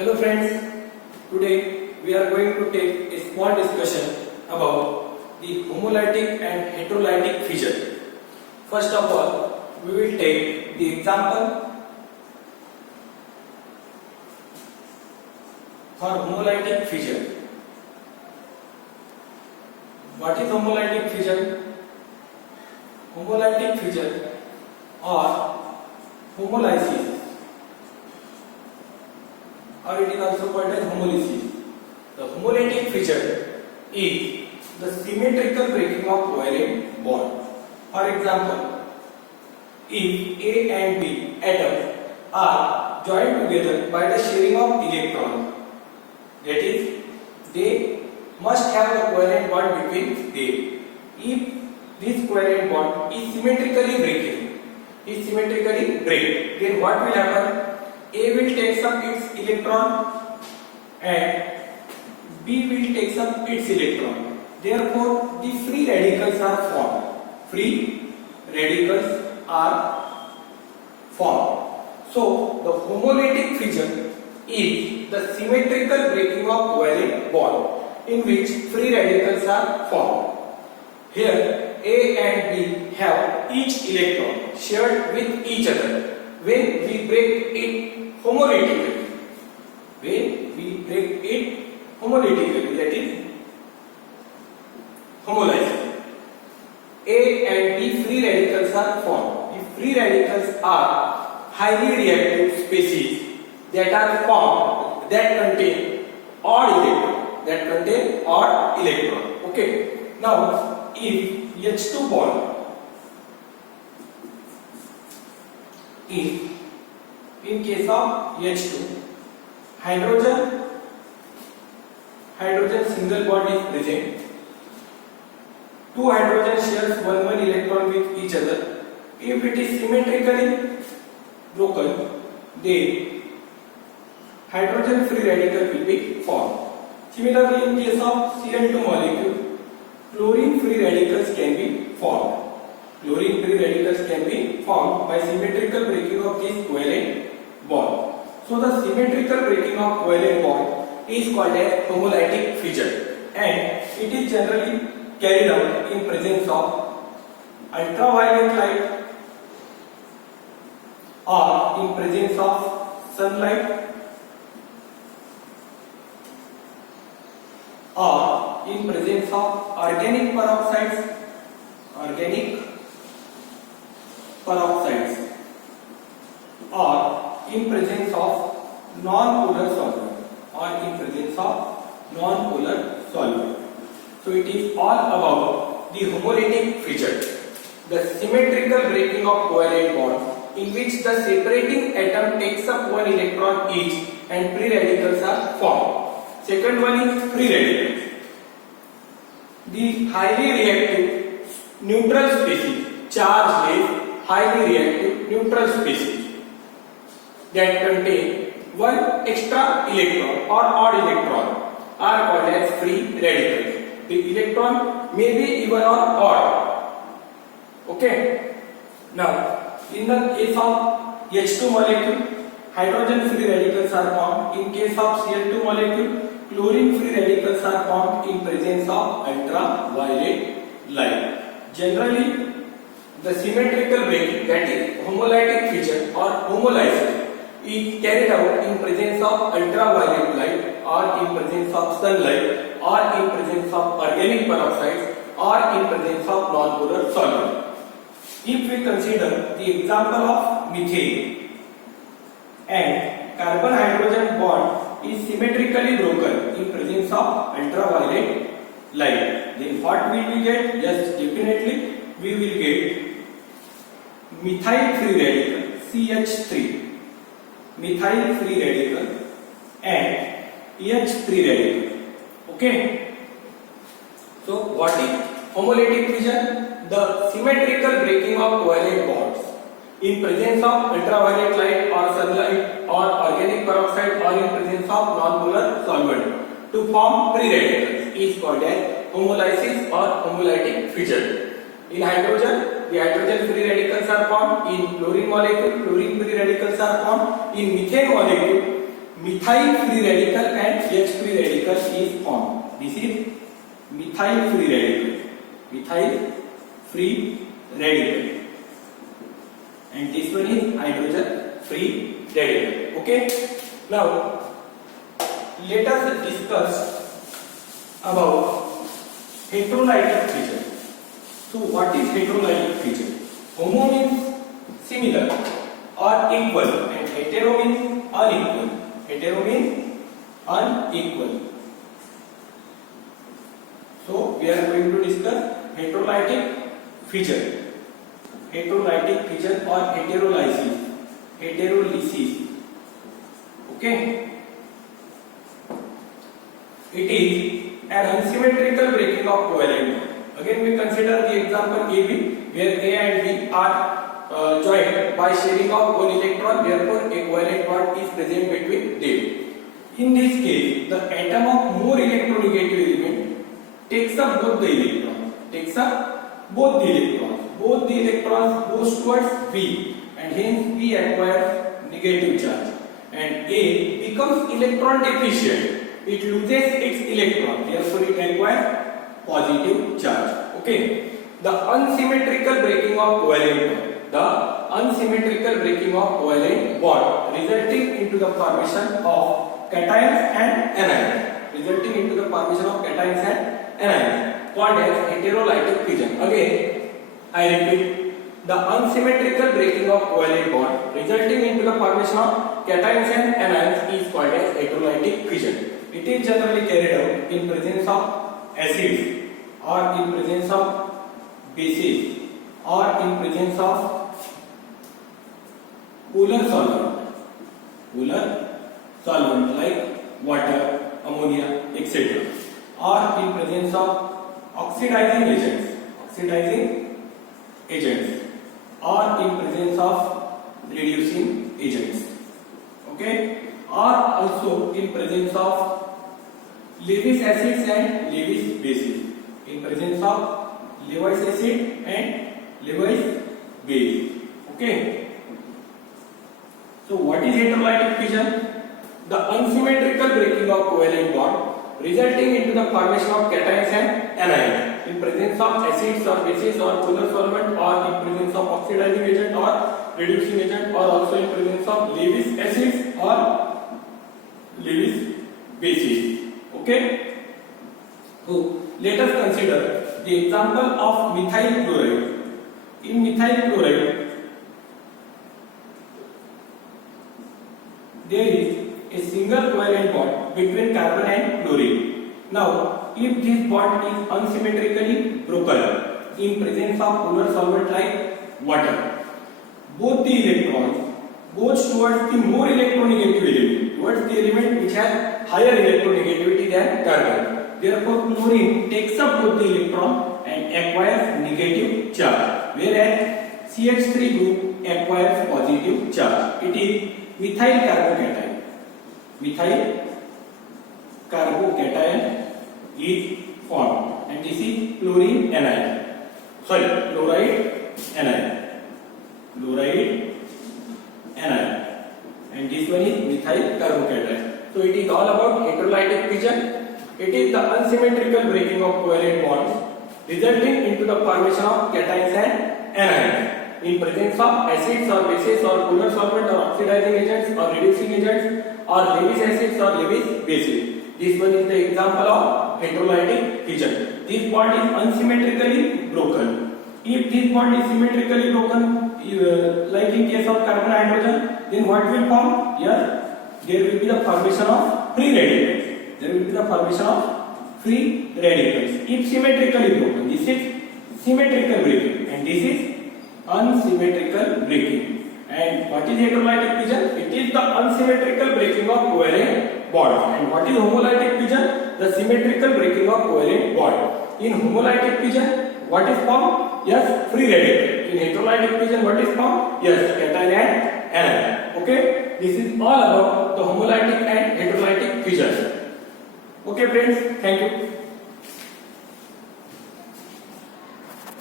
Hello friends, today we are going to take a small discussion about the homolytic and heterolytic fission. First of all, we will take the example for homolytic fission. What is homolytic fission? Homolytic fission or homolysis, or it is also called as homolysis. The homolytic fission is the symmetrical breaking of covalent bond. For example, if A and B atoms are joined together by the sharing of electrons, that is, they must have a covalent bond between them. If this covalent bond is symmetrically break, then what will happen? A will take up its electron and B will take up its electron. Therefore, the free radicals are formed. So, the homolytic fission is the symmetrical breaking of covalent bond in which free radicals are formed. Here, A and B have each electron shared with each other. When we break it homolytically, that is homolysis, A and B free radicals are formed. If free radicals are highly reactive species that are formed that contain odd electron. Okay. Now, if H2 bond, if in case of H2, hydrogen single bond is present, two hydrogen shares one electron with each other. If it is symmetrically broken, then hydrogen free radical will be formed. Similarly, in case of Cl2 molecule, chlorine free radicals can be formed. Chlorine free radicals can be formed by symmetrical breaking of this covalent bond. So the symmetrical breaking of covalent bond is called as homolytic fission, and it is generally carried out in presence of ultraviolet light or in presence of sunlight or in presence of organic peroxides or in presence of non-polar solvent. So it is all about the homolytic fission, the symmetrical breaking of covalent bonds in which the separating atom takes up one electron each and free radicals are formed. Second one is free radicals. The highly reactive neutral species, charge-less, highly reactive neutral species that contain one extra electron or odd electron are called as free radicals. The electron may be even or odd. Okay. Now, in the case of H2 molecule, hydrogen free radicals are formed. In case of Cl2 molecule, chlorine free radicals are formed in presence of ultraviolet light. Generally, the symmetrical breaking, that is homolytic fission or homolysis, is carried out in presence of ultraviolet light or in presence of sunlight or in presence of organic peroxides or in presence of non-polar solvent. If we consider the example of methane and carbon hydrogen bond is symmetrically broken in presence of ultraviolet light, then what will we get? Yes, definitely we will get methyl free radical CH3, methyl free radical and EH free radical. Okay. So what is homolytic fission? The symmetrical breaking of covalent bonds in presence of ultraviolet light or sunlight or organic peroxide or in presence of non-polar solvent to form free radicals is called as homolysis or homolytic fission. In hydrogen, the hydrogen free radicals are formed. In chlorine molecule, chlorine free radicals are formed. In methane molecule, methyl free radical and H free radical is formed. This is methyl free radical. Methyl free radical. And this one is hydrogen free radical. Okay. Now let us discuss about heterolytic feature. So what is heterolytic feature? Homo means similar or equal and hetero means unequal. Hetero means unequal. So we are going to discuss heterolytic feature. Heterolytic feature or heterolysis. Heterolysis. Okay. It is an unsymmetrical breaking of covalent bond. Again we consider the example AB where A and B are joined by sharing of one electron, therefore a covalent bond is present between them. In this case, the atom of more electronegative element takes up both the electrons. Both the electrons goes towards B and hence B acquires negative charge. And A becomes electron deficient. It loses its electron, therefore it acquires positive charge. Okay. The unsymmetrical breaking of covalent bond resulting into the formation of cations and anions called as heterolytic fission. Again I repeat, the unsymmetrical breaking of covalent bond resulting into the formation of cations and anions is called as heterolytic fission. It is generally carried out in presence of acids or in presence of bases or in presence of polar solvent like water, ammonia, etc. or in presence of oxidizing agents or in presence of reducing agents. Okay. Or also in presence of Lewis acids and Lewis bases. In presence of Lewis acid and Lewis base. Okay. So what is heterolytic fission? The unsymmetrical breaking of covalent bond resulting into the formation of cations and anions in presence of acids or bases or polar solvent or in presence of oxidizing agent or reducing agent or also in presence of Lewis acids or Lewis bases. Okay. So let us consider the example of methyl chloride. In methyl chloride, there is a single covalent bond between carbon and chlorine. Now, if this bond is unsymmetrically broken in presence of polar solvent like water, both the electrons goes towards the more electronegative element, towards the element which has higher electronegativity than carbon. Therefore, chlorine takes up both the electron and acquires negative charge, whereas CH3 group acquires positive charge. It is methyl carbocation. Methyl carbocation is formed, and this is chlorine anion. Chloride anion. And this one is methyl carbocation. So it is all about heterolytic fission. It is the unsymmetrical breaking of covalent bonds resulting into the formation of cations and anions in presence of acids or bases or polar solvent or oxidizing agents or reducing agents or Lewis acids or Lewis bases. This one is the example of heterolytic fission. This bond is unsymmetrically broken. If this bond is symmetrically broken, like in case of carbon hydrogen, then what will form? Yes, there will be the formation of free radicals. If symmetrically broken, this is symmetrical breaking and this is unsymmetrical breaking. And what is heterolytic fission? It is the unsymmetrical breaking of covalent bonds. And what is homolytic fission? The symmetrical breaking of covalent bond. In homolytic fission, what is formed? Yes, free radical. In heterolytic fission, what is formed? Yes, cation and anion. Okay, this is all about the homolytic and heterolytic fission. Okay friends, thank you.